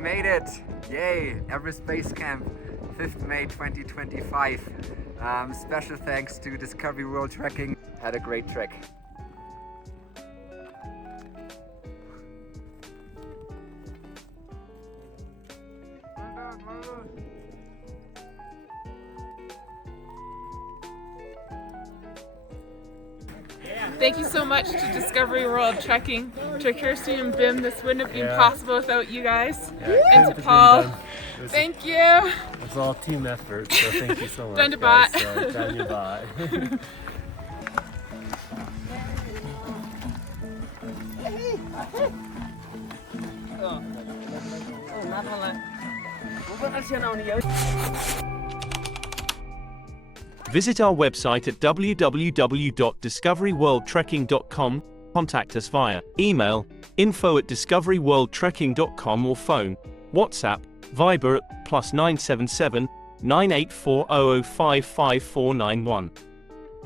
made it! Yay! Everest Base Camp, 5th May 2025. Special thanks to Discovery World Trekking. Had a great trek. Thank you so much to Discovery World Trekking, to Kirsty and Bim. This wouldn't have been possible without you guys. And to Paul. Thank you. It's all team effort, so thank you so much. Done to guys. bot. Done to bot. Visit our website at www.discoveryworldtrekking.com. Contact us via email, info@discoveryworldtrekking.com, or phone, WhatsApp, Viber at +977 984 0055491.